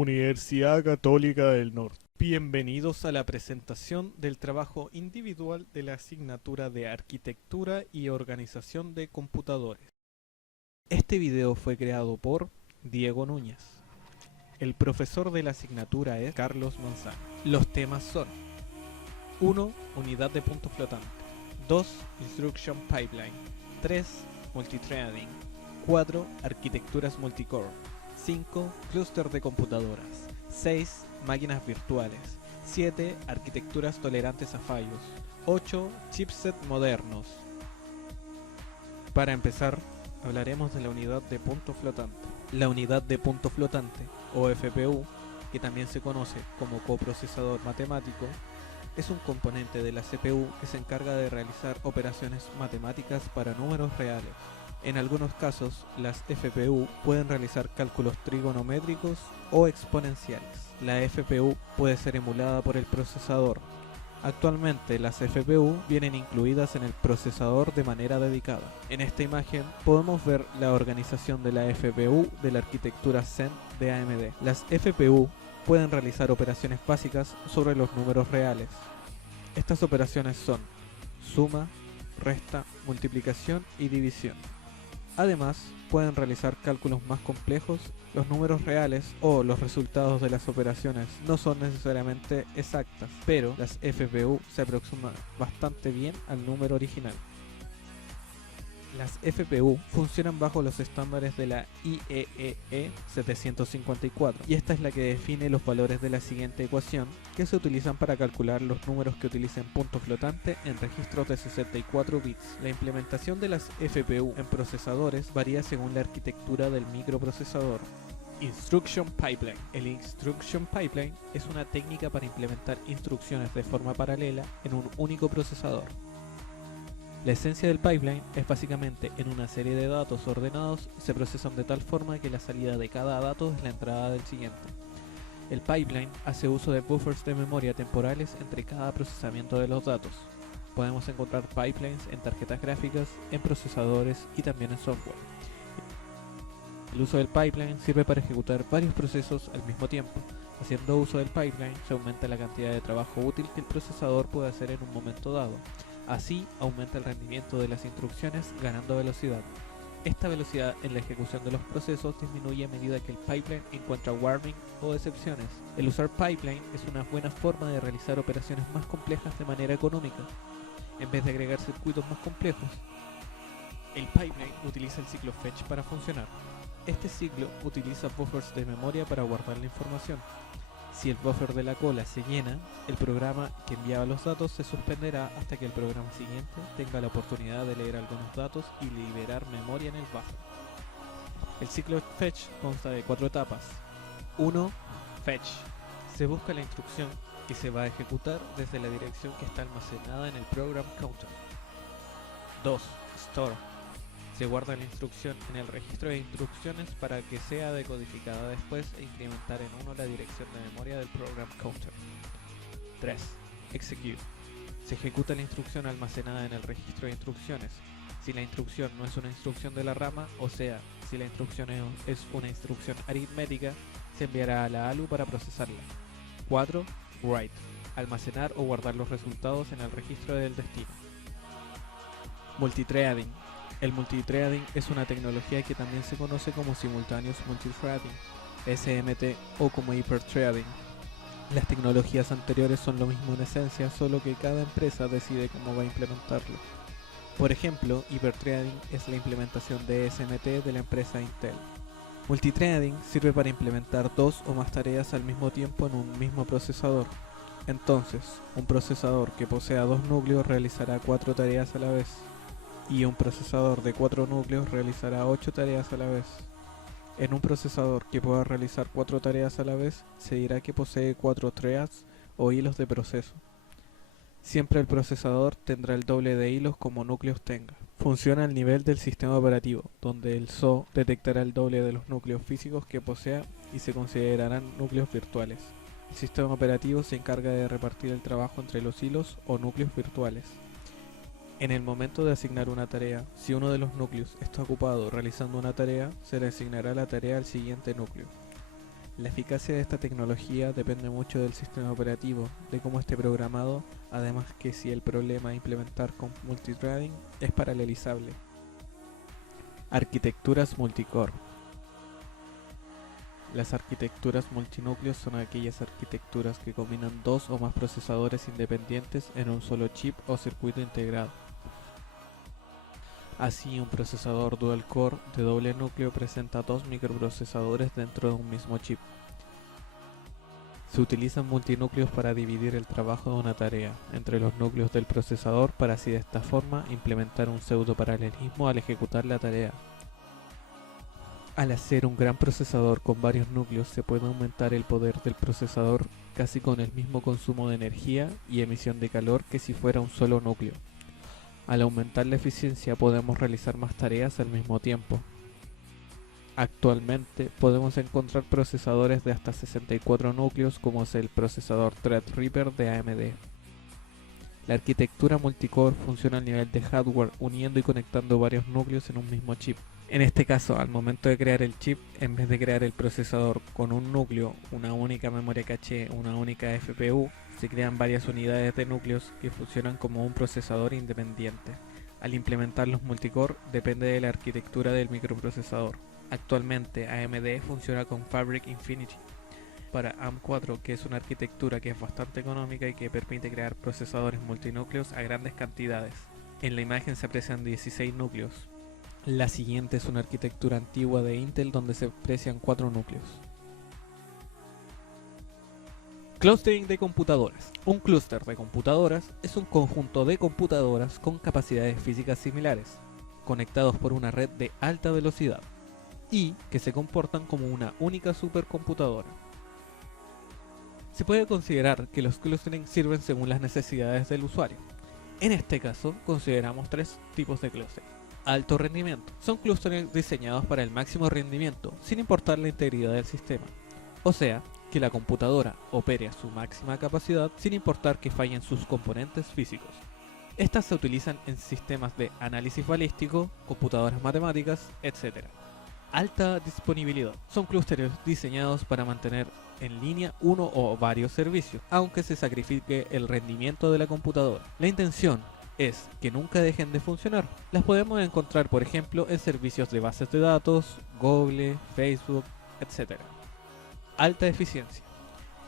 Universidad Católica del Norte. Bienvenidos a la presentación del trabajo individual de la asignatura de Arquitectura y Organización de Computadores. Este video fue creado por Diego Núñez. El profesor de la asignatura es Carlos Manzano. Los temas son 1. Unidad de punto flotante. 2. Instruction Pipeline. 3. Multithreading. 4. Arquitecturas multicore. 5. Clúster de computadoras. 6. Máquinas virtuales. 7. Arquitecturas tolerantes a fallos. 8. Chipset modernos. Para empezar, hablaremos de la unidad de punto flotante. La unidad de punto flotante, o FPU, que también se conoce como coprocesador matemático, es un componente de la CPU que se encarga de realizar operaciones matemáticas para números reales. En algunos casos, las FPU pueden realizar cálculos trigonométricos o exponenciales. La FPU puede ser emulada por el procesador. Actualmente, las FPU vienen incluidas en el procesador de manera dedicada. En esta imagen podemos ver la organización de la FPU de la arquitectura Zen de AMD. Las FPU pueden realizar operaciones básicas sobre los números reales. Estas operaciones son suma, resta, multiplicación y división. Además, pueden realizar cálculos más complejos. Los números reales o los resultados de las operaciones no son necesariamente exactas, pero las FPU se aproximan bastante bien al número original. Las FPU funcionan bajo los estándares de la IEEE 754 y esta es la que define los valores de la siguiente ecuación que se utilizan para calcular los números que utilicen punto flotante en registros de 64 bits. La implementación de las FPU en procesadores varía según la arquitectura del microprocesador. Instruction Pipeline. El Instruction Pipeline es una técnica para implementar instrucciones de forma paralela en un único procesador. La esencia del pipeline es básicamente en una serie de datos ordenados se procesan de tal forma que la salida de cada dato es la entrada del siguiente. El pipeline hace uso de buffers de memoria temporales entre cada procesamiento de los datos. Podemos encontrar pipelines en tarjetas gráficas, en procesadores y también en software. El uso del pipeline sirve para ejecutar varios procesos al mismo tiempo. Haciendo uso del pipeline se aumenta la cantidad de trabajo útil que el procesador puede hacer en un momento dado. Así aumenta el rendimiento de las instrucciones ganando velocidad. Esta velocidad en la ejecución de los procesos disminuye a medida que el pipeline encuentra warping o excepciones. El usar pipeline es una buena forma de realizar operaciones más complejas de manera económica. En vez de agregar circuitos más complejos, el pipeline utiliza el ciclo fetch para funcionar. Este ciclo utiliza buffers de memoria para guardar la información. Si el buffer de la cola se llena, el programa que enviaba los datos se suspenderá hasta que el programa siguiente tenga la oportunidad de leer algunos datos y liberar memoria en el buffer. El ciclo fetch consta de 4 etapas. 1. Fetch. Se busca la instrucción que se va a ejecutar desde la dirección que está almacenada en el program counter. 2. Store. Se guarda la instrucción en el registro de instrucciones para que sea decodificada después e incrementar en 1 la dirección de memoria del program counter. 3. Execute. Se ejecuta la instrucción almacenada en el registro de instrucciones. Si la instrucción no es una instrucción de la rama, o sea, si la instrucción es una instrucción aritmética, se enviará a la ALU para procesarla. 4. Write. Almacenar o guardar los resultados en el registro del destino. Multithreading. El multithreading es una tecnología que también se conoce como Simultaneous Multithreading, SMT o como Hyperthreading. Las tecnologías anteriores son lo mismo en esencia, solo que cada empresa decide cómo va a implementarlo. Por ejemplo, Hyperthreading es la implementación de SMT de la empresa Intel. Multithreading sirve para implementar 2 o más tareas al mismo tiempo en un mismo procesador. Entonces, un procesador que posea 2 núcleos realizará 4 tareas a la vez. Y un procesador de 4 núcleos realizará 8 tareas a la vez. En un procesador que pueda realizar 4 tareas a la vez, se dirá que posee 4 threads o hilos de proceso. Siempre el procesador tendrá el doble de hilos como núcleos tenga. Funciona al nivel del sistema operativo, donde el SO detectará el doble de los núcleos físicos que posea y se considerarán núcleos virtuales. El sistema operativo se encarga de repartir el trabajo entre los hilos o núcleos virtuales. En el momento de asignar una tarea, si uno de los núcleos está ocupado realizando una tarea, se le asignará la tarea al siguiente núcleo. La eficacia de esta tecnología depende mucho del sistema operativo, de cómo esté programado, además que si el problema a implementar con multithreading es paralelizable. Arquitecturas multicore. Las arquitecturas multinúcleos son aquellas arquitecturas que combinan dos o más procesadores independientes en un solo chip o circuito integrado. Así, un procesador dual core de doble núcleo presenta dos microprocesadores dentro de un mismo chip. Se utilizan multinúcleos para dividir el trabajo de una tarea entre los núcleos del procesador para así de esta forma implementar un pseudo-paralelismo al ejecutar la tarea. Al hacer un gran procesador con varios núcleos se puede aumentar el poder del procesador casi con el mismo consumo de energía y emisión de calor que si fuera un solo núcleo. Al aumentar la eficiencia podemos realizar más tareas al mismo tiempo. Actualmente podemos encontrar procesadores de hasta 64 núcleos como es el procesador Threadripper de AMD. La arquitectura multicore funciona al nivel de hardware uniendo y conectando varios núcleos en un mismo chip. En este caso, al momento de crear el chip, en vez de crear el procesador con un núcleo, una única memoria caché, una única FPU, se crean varias unidades de núcleos que funcionan como un procesador independiente. Al implementar los multicore depende de la arquitectura del microprocesador. Actualmente AMD funciona con Fabric Infinity para AM4, que es una arquitectura que es bastante económica y que permite crear procesadores multinúcleos a grandes cantidades. En la imagen se aprecian 16 núcleos. La siguiente es una arquitectura antigua de Intel donde se aprecian 4 núcleos. Clustering de computadoras. Un clúster de computadoras es un conjunto de computadoras con capacidades físicas similares, conectados por una red de alta velocidad, y que se comportan como una única supercomputadora. Se puede considerar que los clustering sirven según las necesidades del usuario. En este caso, consideramos tres tipos de clustering. Alto rendimiento. Son clústeres diseñados para el máximo rendimiento, sin importar la integridad del sistema. O sea, que la computadora opere a su máxima capacidad sin importar que fallen sus componentes físicos. Estas se utilizan en sistemas de análisis balístico, computadoras matemáticas, etc. Alta disponibilidad. Son clústeres diseñados para mantener en línea uno o varios servicios, aunque se sacrifique el rendimiento de la computadora. La intención es que nunca dejen de funcionar. Las podemos encontrar, por ejemplo, en servicios de bases de datos, Google, Facebook, etc. Alta eficiencia.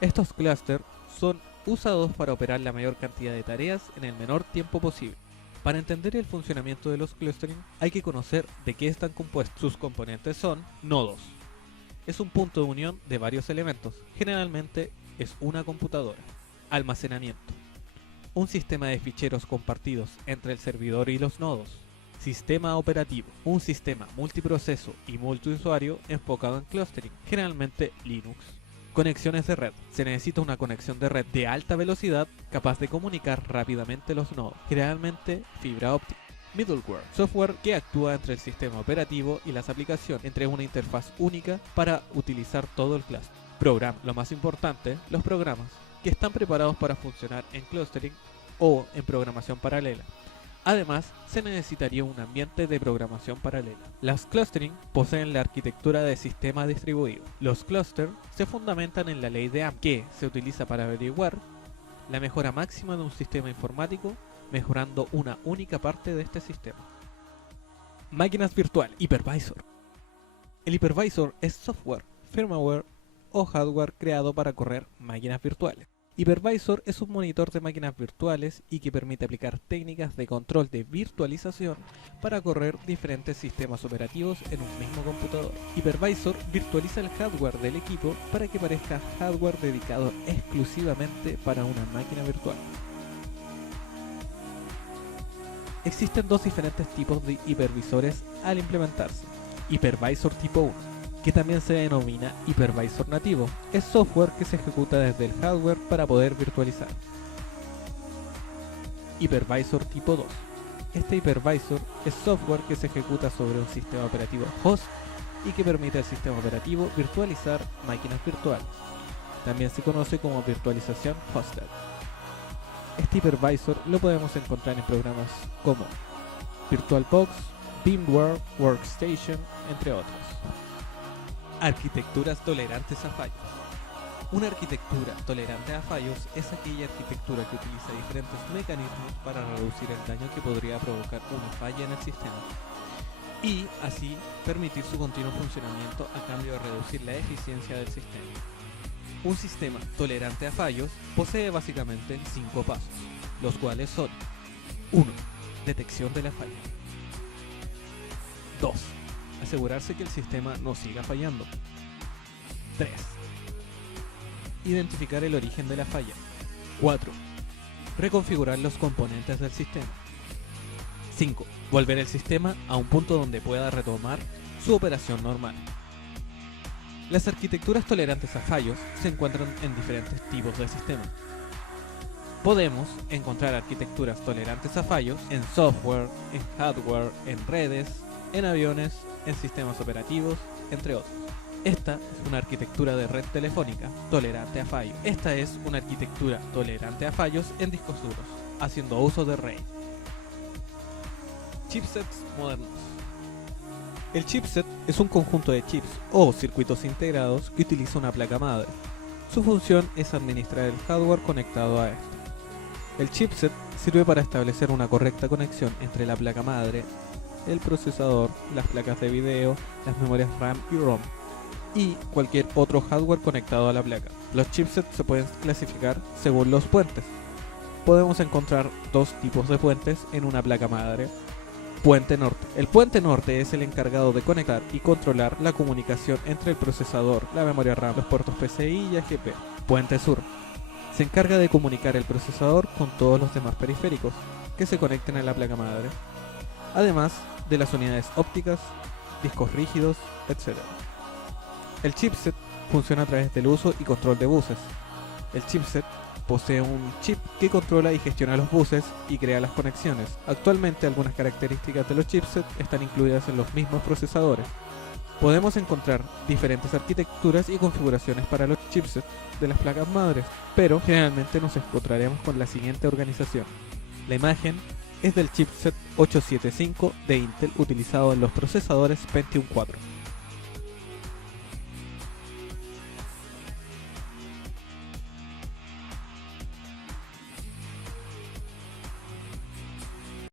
Estos clústeres son usados para operar la mayor cantidad de tareas en el menor tiempo posible. Para entender el funcionamiento de los clustering hay que conocer de qué están compuestos. Sus componentes son nodos. Es un punto de unión de varios elementos. Generalmente es una computadora. Almacenamiento. Un sistema de ficheros compartidos entre el servidor y los nodos. Sistema operativo. Un sistema multiproceso y multiusuario enfocado en clustering, generalmente Linux. Conexiones de red. Se necesita una conexión de red de alta velocidad capaz de comunicar rápidamente los nodos, generalmente fibra óptica. Middleware. Software que actúa entre el sistema operativo y las aplicaciones, entre una interfaz única para utilizar todo el cluster. Programa. Lo más importante, los programas, que están preparados para funcionar en clustering o en programación paralela. Además, se necesitaría un ambiente de programación paralela. Las clustering poseen la arquitectura de sistema distribuido. Los clusters se fundamentan en la ley de Amp, que se utiliza para averiguar la mejora máxima de un sistema informático, mejorando una única parte de este sistema. Máquinas virtuales. Hypervisor. El hypervisor es software, firmware o hardware creado para correr máquinas virtuales. Hypervisor es un monitor de máquinas virtuales y que permite aplicar técnicas de control de virtualización para correr diferentes sistemas operativos en un mismo computador. Hypervisor virtualiza el hardware del equipo para que parezca hardware dedicado exclusivamente para una máquina virtual. Existen dos diferentes tipos de hipervisores al implementarse. Hypervisor tipo 1, que también se denomina hipervisor nativo, es software que se ejecuta desde el hardware para poder virtualizar. Hypervisor tipo 2. Este hipervisor es software que se ejecuta sobre un sistema operativo host y que permite al sistema operativo virtualizar máquinas virtuales. También se conoce como virtualización hosted. Este hipervisor lo podemos encontrar en programas como VirtualBox, VMware Workstation, entre otros. Arquitecturas tolerantes a fallos. Una arquitectura tolerante a fallos es aquella arquitectura que utiliza diferentes mecanismos para reducir el daño que podría provocar una falla en el sistema y así permitir su continuo funcionamiento a cambio de reducir la eficiencia del sistema. Un sistema tolerante a fallos posee básicamente 5 pasos, los cuales son: 1. Detección de la falla. 2. Asegurarse que el sistema no siga fallando. 3. Identificar el origen de la falla. 4. Reconfigurar los componentes del sistema. 5. Volver el sistema a un punto donde pueda retomar su operación normal. Las arquitecturas tolerantes a fallos se encuentran en diferentes tipos de sistemas. Podemos encontrar arquitecturas tolerantes a fallos en software, en hardware, en redes, en aviones, en sistemas operativos, entre otros. Esta es una arquitectura de red telefónica tolerante a fallos. Esta es una arquitectura tolerante a fallos en discos duros, haciendo uso de RAID. Chipsets modernos. El chipset es un conjunto de chips o circuitos integrados que utiliza una placa madre. Su función es administrar el hardware conectado a esta. El chipset sirve para establecer una correcta conexión entre la placa madre, el procesador, las placas de video, las memorias RAM y ROM y cualquier otro hardware conectado a la placa. Los chipsets se pueden clasificar según los puentes. Podemos encontrar dos tipos de puentes en una placa madre. Puente norte. El puente norte es el encargado de conectar y controlar la comunicación entre el procesador, la memoria RAM, los puertos PCI y AGP. Puente sur. Se encarga de comunicar el procesador con todos los demás periféricos que se conecten a la placa madre, además de las unidades ópticas, discos rígidos, etc. El chipset funciona a través del uso y control de buses. El chipset posee un chip que controla y gestiona los buses y crea las conexiones. Actualmente algunas características de los chipsets están incluidas en los mismos procesadores. Podemos encontrar diferentes arquitecturas y configuraciones para los chipsets de las placas madres, pero generalmente nos encontraremos con la siguiente organización. La imagen es del chipset 875 de Intel utilizado en los procesadores Pentium 4.